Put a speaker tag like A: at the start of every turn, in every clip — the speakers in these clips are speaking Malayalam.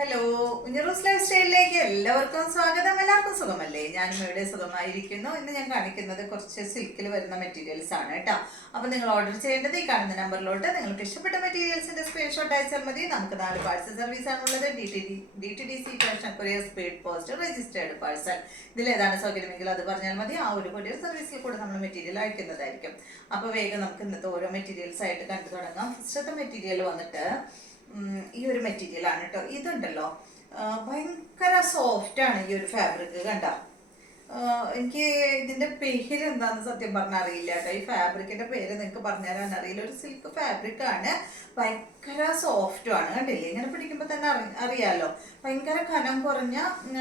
A: ഹലോ ഉഞ്ഞറൂസ് ലൈഫ് സ്റ്റൈലിലേക്ക് എല്ലാവർക്കും സ്വാഗതം. എല്ലാവർക്കും സുഖമല്ലേ? ഞാനും ഇവിടെ സുഖമായിരിക്കുന്നു. ഇന്ന് ഞാൻ കാണിക്കുന്നത് കുറച്ച് സിൽക്കിൽ വരുന്ന മെറ്റീരിയൽസ് ആണ് കേട്ടോ. അപ്പൊ നിങ്ങൾ ഓർഡർ ചെയ്യേണ്ടത് ഈ കാണുന്ന നമ്പറിലോട്ട് നിങ്ങൾക്ക് ഇഷ്ടപ്പെട്ട മെറ്റീരിയൽസിന്റെ സ്ക്രീൻഷോട്ട് അയച്ചാൽ മതി. നമുക്ക് നാല് പാഴ്സൽ സർവീസ് ആണുള്ളത്. D T D D T D C fashion courier speed post registered parcel ഇതിൽ ഏതാണ് സൗകര്യമെങ്കിൽ അത് പറഞ്ഞാൽ മതി. ആ ഒരു കൊറിയർ സർവീസിൽ കൂടെ നമ്മൾ മെറ്റീരിയൽ അയക്കുന്നതായിരിക്കും. അപ്പോൾ വേഗം നമുക്ക് ഇന്നത്തെ ഓരോ മെറ്റീരിയൽസ് ആയിട്ട് കണ്ടു തുടങ്ങാം. ഫസ്റ്റത്തെ മെറ്റീരിയൽ വന്നിട്ട് ഈ ഒരു മെറ്റീരിയൽ ആണ് കേട്ടോ ഇതുണ്ടല്ലോ. ഭയങ്കര സോഫ്റ്റ് ആണ് ഈ ഒരു ഫാബ്രിക് കണ്ട. എനിക്ക് ഇതിന്റെ പേര് എന്താണെന്ന് സത്യം പറഞ്ഞാൽ അറിയില്ല കേട്ടോ ഈ ഫാബ്രിക്കിന്റെ പേര് നിങ്ങൾക്ക് പറഞ്ഞുതരാൻ അറിയില്ല. ഒരു സിൽക്ക് ഫാബ്രിക് ആണ്. ഭയങ്കര സോഫ്റ്റും ആണ്. കണ്ടില്ലേ? ഇങ്ങനെ പിടിക്കുമ്പോൾ തന്നെ അറി- അറിയാലോ. ഭയങ്കര കനം കുറഞ്ഞ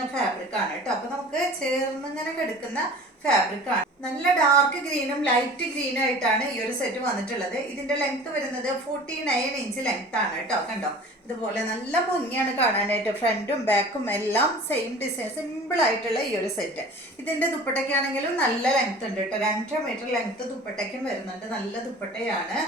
A: ഫാബ്രിക് ആണ് കേട്ടോ അപ്പോൾ നമുക്ക് ചേർന്നിങ്ങനെ കിടക്കുന്ന ഫാബ്രിക് ആണ്. നല്ല ഡാർക്ക് ഗ്രീനും ലൈറ്റ് ഗ്രീനും ആയിട്ടാണ് ഈ ഒരു സെറ്റ് വന്നിട്ടുള്ളത്. ഇതിന്റെ ലെങ്ത് വരുന്നത് ഫോർട്ടി നയൻ ഇഞ്ച് ലെങ്ത് ആണ് കേട്ടോ കണ്ടോ? ഇതുപോലെ നല്ല ഭംഗിയാണ് കാണാനായിട്ട് ഫ്രണ്ടും ബാക്കും എല്ലാം സെയിം ഡിസൈൻ സിമ്പിൾ ആയിട്ടുള്ള ഈ ഒരു സെറ്റ് ഇതിന്റെ ദുപ്പട്ടയ്ക്കാണെങ്കിലും നല്ല ലെങ്ത് ഉണ്ട് കേട്ടോ. രണ്ടര മീറ്റർ ലെങ്ത് ദുപ്പട്ടയ്ക്കും വരുന്നുണ്ട്. നല്ല ദുപ്പട്ടയാണ്.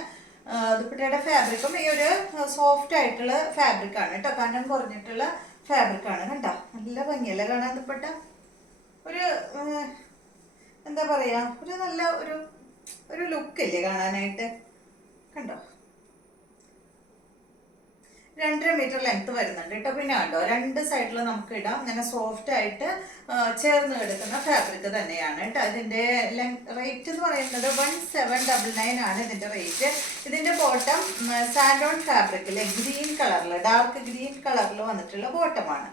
A: ദുപ്പട്ടയുടെ ഫാബ്രിക്കും ഈ ഒരു സോഫ്റ്റ് ആയിട്ടുള്ള ഫാബ്രിക് ആണ് കേട്ടോ. കനം കുറഞ്ഞിട്ടുള്ള ഫാബ്രിക് ആണ് കണ്ടോ? നല്ല ഭംഗിയല്ലേ കാണാൻ ദുപ്പട്ട? ഒരു എന്താ പറയാ ഒരു നല്ല ഒരു ഒരു ലുക്ക് അല്ലേ കാണാനായിട്ട്? കണ്ടോ? രണ്ടര മീറ്റർ ലെങ്ത് വരുന്നുണ്ട് കേട്ടോ പിന്നെ കണ്ടോ രണ്ട് സൈഡിൽ നമുക്ക് ഇടാം. അങ്ങനെ സോഫ്റ്റ് ആയിട്ട് ചേർന്ന് കിടക്കുന്ന ഫാബ്രിക് തന്നെയാണ് കേട്ടോ ഇതിന്റെ റേറ്റ് എന്ന് പറയുന്നത് വൺ സെവൻ ഡബിൾ നയൻ ആണ് ഇതിന്റെ റേറ്റ് ഇതിന്റെ ബോട്ടം സാൻഡോൺ ഫാബ്രിക്കിൽ ഗ്രീൻ കളറിൽ ഡാർക്ക് ഗ്രീൻ കളറിൽ വന്നിട്ടുള്ള ബോട്ടമാണ്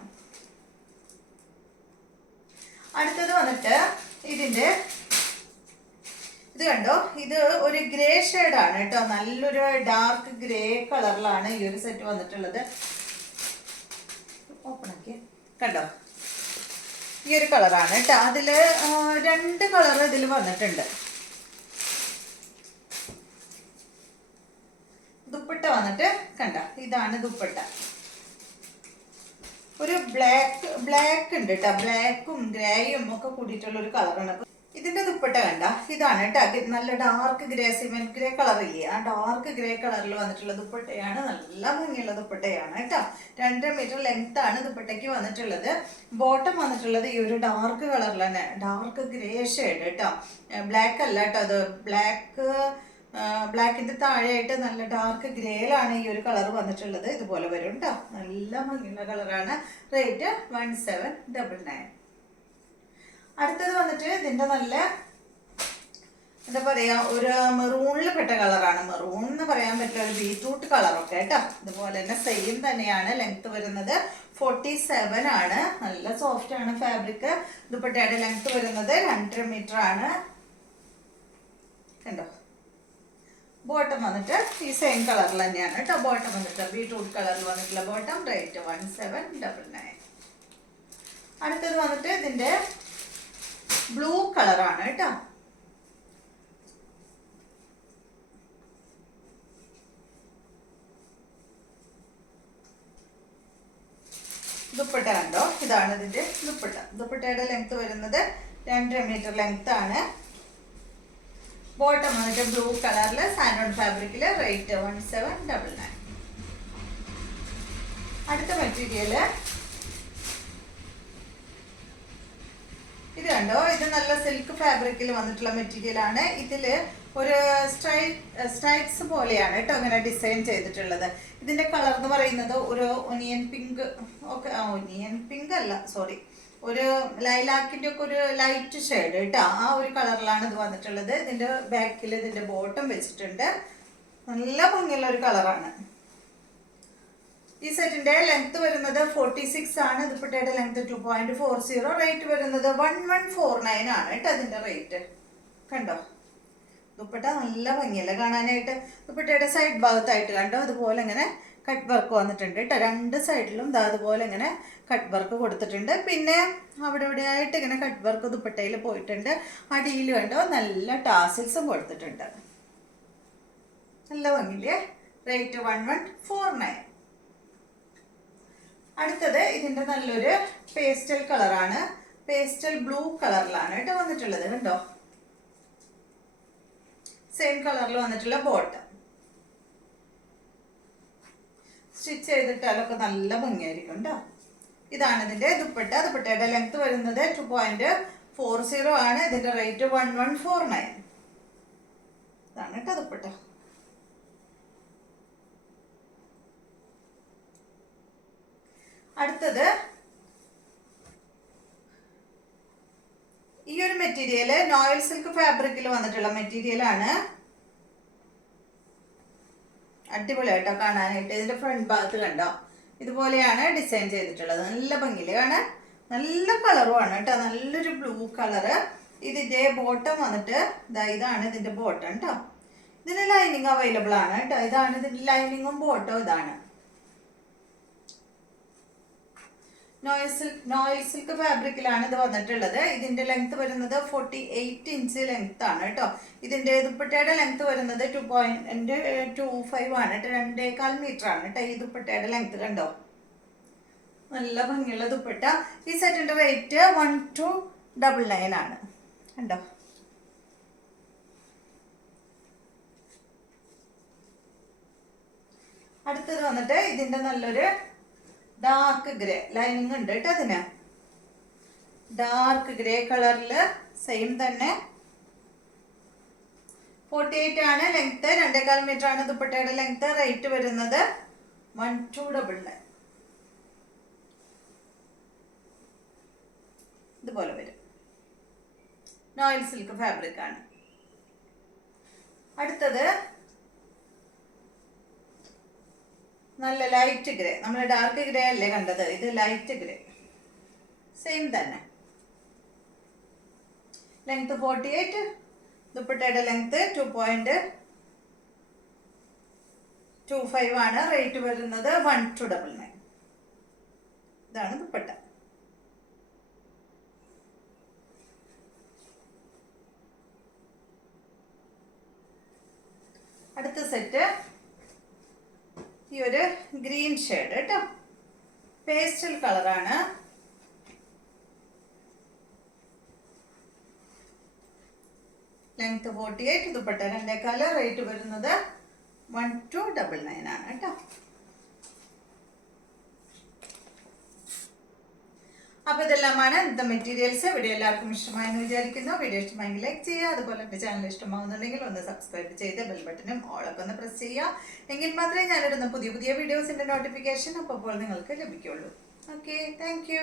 A: അടുത്തത് വന്നിട്ട് ഇതിന്റെ ഇത് കണ്ടോ? ഇത് ഒരു ഗ്രേ ആണ് കേട്ടോ. നല്ലൊരു ഡാർക്ക് ഗ്രേ കളറിലാണ് ഈ ഒരു സെറ്റ് വന്നിട്ടുള്ളത്. ഓപ്പൺ ആക്കിയ. കണ്ടോ? ഈ ഒരു കളറാണ് കേട്ടോ. അതിൽ രണ്ട് കളർ ഇതിൽ വന്നിട്ടുണ്ട്. ദുപ്പട്ട വന്നിട്ട് കണ്ട? ഇതാണ് ദുപ്പട്ട. ഒരു ബ്ലാക്ക് ബ്ലാക്ക് ഉണ്ട് കേട്ടോ ബ്ലാക്കും ഗ്രേയും ഒക്കെ കൂടിയിട്ടുള്ള ഒരു കളറാണ് ഇതിന്റെ ദുപ്പട്ട കണ്ട? ഇതാണ് കേട്ടോ നല്ല dark grey cement grey colour ഇല്ലേ? ആ ഡാർക്ക് ഗ്രേ കളറിൽ വന്നിട്ടുള്ള ദുപ്പട്ടയാണ്. നല്ല ഭംഗിയുള്ള ദുപ്പട്ടയാണ് കേട്ടോ രണ്ടര മീറ്റർ ലെങ്ത് ആണ് ദുപ്പട്ടയ്ക്ക് വന്നിട്ടുള്ളത്. ബോട്ടം വന്നിട്ടുള്ളത് ഈ ഒരു ഡാർക്ക് തന്നെ. ഡാർക്ക് ഗ്രേ ഷെയ്ഡ് കേട്ടോ ബ്ലാക്ക് അല്ല കേട്ടോ അത് ബ്ലാക്ക് ബ്ലാക്കിന്റെ താഴെയായിട്ട് നല്ല ഡാർക്ക് ഗ്രേയിലാണ് ഈ ഒരു കളർ വന്നിട്ടുള്ളത്. ഇതുപോലെ വരും കേട്ടോ നല്ല ഭംഗിയുള്ള കളറാണ്. Rate one seven double nine അടുത്തത് വന്നിട്ട് ഇതിന്റെ നല്ല എന്താ പറയുക ഒരു മെറൂണിൽ പെട്ട കളറാണ്. മെറൂൺ എന്ന് പറയാൻ പറ്റില്ല ഒരു ബീറ്റ്റൂട്ട് കളറൊക്കെ കേട്ടോ ഇതുപോലെ തന്നെ സെയിം തന്നെയാണ്. ലെങ്ത് വരുന്നത് ഫോർട്ടി സെവൻ ആണ്. നല്ല സോഫ്റ്റ് ആണ് ഫാബ്രിക് ദുപ്പട്ടയുടെ ലെങ്ത് വരുന്നത് രണ്ടര മീറ്റർ ആണ്. കണ്ടോ? ബോട്ടം വന്നിട്ട് ഈ സെയിം കളറിൽ തന്നെയാണ് കേട്ടോ. ബോട്ടം വന്നിട്ട് ബീട്രൂട്ട് കളറിൽ വന്നിട്ടുള്ള bottom rate one seven double nine അടുത്തത് വന്നിട്ട് ഇതിന്റെ ബ്ലൂ കളറാണ് കേട്ടോ. ദുപ്പട്ട കണ്ടോ? ഇതാണ് ഇതിന്റെ ദുപ്പട്ട. ദുപ്പട്ടയുടെ ലെങ്ത് വരുന്നത് രണ്ടര മീറ്റർ ലെങ്ത് ആണ്. ബോട്ടം വന്നിട്ട് ബ്ലൂ കളറിൽ സാനോൺ ഫാബ്രിക്കിൽ rate one seven double nine അടുത്ത മെറ്റീരിയൽ ഇത് കണ്ടോ? ഇത് നല്ല സിൽക്ക് ഫാബ്രിക്കിൽ വന്നിട്ടുള്ള മെറ്റീരിയലാണ് ഇതിൽ ഒരു സ്ട്രൈ സ്ട്രൈപ്സ് പോലെയാണ് കേട്ടോ അങ്ങനെ ഡിസൈൻ ചെയ്തിട്ടുള്ളത്. ഇതിന്റെ കളർ എന്ന് പറയുന്നത് ഒരു ഒനിയൻ പിങ്ക് ഒക്കെ ഒനിയൻ പിങ്ക് അല്ല സോറി ഒരു ലൈലാക്കിന്റെ ഒക്കെ ഒരു ലൈറ്റ് ഷെയ്ഡ് കേട്ടോ. ആ ഒരു കളറിലാണ് ഇത് വന്നിട്ടുള്ളത്. ഇതിന്റെ ബാക്കിൽ ഇതിന്റെ ബോട്ടം വെച്ചിട്ടുണ്ട്. നല്ല ഭംഗിയുള്ള ഒരു കളറാണ് ഈ സെറ്റിന്റെ ലെങ്ത് വരുന്നത് ഫോർട്ടി സിക്സ് ആണ്. ദുപ്പട്ടയുടെ length two point four zero rate വരുന്നത് വൺ വൺ ഫോർ നയൻ ആണ് കേട്ടോ അതിന്റെ റേറ്റ് കണ്ടോ? ദുപ്പട്ട നല്ല ഭംഗിയല്ല കാണാനായിട്ട്? ദുപ്പട്ടയുടെ സൈഡ് ഭാഗത്തായിട്ട് കണ്ടോ? അതുപോലെ ഇങ്ങനെ കട്ട് വർക്ക് വന്നിട്ടുണ്ട് കേട്ടോ രണ്ട് സൈഡിലും ദാ അതുപോലെ ഇങ്ങനെ കട്ട് വർക്ക് കൊടുത്തിട്ടുണ്ട്. പിന്നെ അവിടെ ഇവിടെ ആയിട്ട് ഇങ്ങനെ കട്ട് വർക്ക് ദുപ്പട്ടയിൽ പോയിട്ടുണ്ട്. അടിയിൽ കണ്ടോ നല്ല ടാസിൽസും കൊടുത്തിട്ടുണ്ട്. നല്ല ഭംഗിയില്ലേ? Rate one one four nine അടുത്തത് ഇതിന്റെ നല്ലൊരു പേസ്റ്റൽ കളറാണ് പേസ്റ്റൽ ബ്ലൂ കളറിലാണ് കേട്ടോ വന്നിട്ടുള്ളത് കണ്ടോ? സെയിം കളറിൽ വന്നിട്ടുള്ള ബോട്ടം സ്റ്റിച്ച് ചെയ്തിട്ടാലൊക്കെ നല്ല ഭംഗിയായിരിക്കും കേട്ടോ ഇതാണ് ഇതിന്റെ ദുപ്പട്ട. ദുപ്പട്ടയുടെ ലെങ്ത് വരുന്നത് ടു പോയിന്റ് ഫോർ സീറോ ആണ്. ഇതിന്റെ rate one one four nine ഇതാണ് കേട്ടോ ദുപ്പട്ട. അടുത്തത് ഈ ഒരു മെറ്റീരിയൽ നോയൽ സിൽക്ക് ഫാബ്രിക്കിൽ വന്നിട്ടുള്ള മെറ്റീരിയൽ ആണ്. അടിപൊളിയായിട്ടോ കാണാനായിട്ട് ഇതിന്റെ ഫ്രണ്ട് ഭാഗത്ത് കണ്ടോ? ഇതുപോലെയാണ് ഡിസൈൻ ചെയ്തിട്ടുള്ളത്. നല്ല ഭംഗിയിൽ കാണാൻ നല്ല കളറുമാണ് കേട്ടോ. നല്ലൊരു ബ്ലൂ കളറ് ഇതിന്റെ ബോട്ടം വന്നിട്ട് ഇതാ ഇതാണ് ഇതിന്റെ ബോട്ടം കേട്ടോ ഇതിന് ലൈനിങ് അവൈലബിൾ ആണ് കേട്ടോ. ഇതാണ് ഇതിന്റെ ലൈനിങ്ങും ബോട്ടം ഇതാണ്. നോയൽ സിൽക്ക് നോയൽ സിൽക്ക് ഫാബ്രിക്കിലാണ് ഇത് വന്നിട്ടുള്ളത്. ഇതിന്റെ ലെങ്ത് വരുന്നത് ഫോർട്ടി എയ്റ്റ് ഇഞ്ച് ലെങ്ത് ആണ് കേട്ടോ. ഇതിന്റെ ദുപ്പട്ടയുടെ ലെങ്ത് വരുന്നത് ടു പോയിന്റ് ടു ഫൈവ് ആണ്. കേട്ടോ രണ്ടേകാൽ മീറ്റർ ആണ് കേട്ടോ ഈ ദുപ്പട്ടയുടെ ലെങ്ത് കണ്ടോ? നല്ല ഭംഗിയുള്ള ദുപ്പട്ട. ഈ സെറ്റിന്റെ rate one two double nine ആണ്. കണ്ടോ? അടുത്തത് വന്നിട്ട് ഇതിന്റെ നല്ലൊരു ഡാർക്ക് ഗ്രേ ലൈനിങ് ഉണ്ട് കേട്ടോ അതിന്. ഡാർക്ക് ഗ്രേ കളറിൽ സെയിം തന്നെ. ഫോർട്ടി എയ്റ്റ് ആണ് ലെങ്ത് രണ്ടേകാൽ മീറ്റർ ആണ് ദുപ്പട്ടയുടെ ലെങ്ത്ത് റേറ്റ് വരുന്നത് വൺ ടു ഡബിൾ നയൻ ഇതുപോലെ വരും. നോയിൽ സിൽക്ക് ഫാബ്രിക് ആണ്. അടുത്തത് നല്ല ലൈറ്റ് ഗ്രേ നമ്മൾ ഡാർക്ക് ഗ്രേ അല്ലേ കണ്ടത്? ഇത് ലൈറ്റ് ഗ്രേ സെയിം തന്നെ. ലെങ്ത് ഫോർട്ടി എയ്റ്റ് ദുപ്പട്ടയുടെ length two point two five ആണ്. റേറ്റ് വരുന്നത് വൺ ടു ഡബിൾ നയൻ ഇതാണ് ദുപ്പട്ട. അടുത്ത സെറ്റ് ഈ ഒരു ഗ്രീൻ ഷെയ്ഡ് കേട്ടോ. പേസ്റ്റൽ കളറാണ്. ലെങ്ത് ഫോർട്ടി എയ്റ്റ് ദുപ്പട്ട രണ്ടേക്കാൽ റേറ്റ് വരുന്നത് വൺ ടു ഡബിൾ നയൻ ആണ് കേട്ടോ. അപ്പൊ ഇതെല്ലാമാണ് ഇന്നത്തെ മെറ്റീരിയൽസ് വീഡിയോ എല്ലാവർക്കും ഇഷ്ടമായെന്ന് വിചാരിക്കുന്നു. വീഡിയോ ഇഷ്ടമായെങ്കിൽ ലൈക്ക് ചെയ്യുക. അതുപോലെ എന്റെ ചാനൽ ഇഷ്ടമാവുന്നുണ്ടെങ്കിൽ ഒന്ന് സബ്സ്ക്രൈബ് ചെയ്ത് ബെൽ ബട്ടനും ഓളൊക്കെ ഒന്ന് പ്രസ് ചെയ്യുക. എങ്കിൽ മാത്രമേ ഞാനിടുന്ന പുതിയ പുതിയ വീഡിയോസിന്റെ നോട്ടിഫിക്കേഷൻ അപ്പോൾ നിങ്ങൾക്ക് ലഭിക്കുള്ളൂ. Okay thank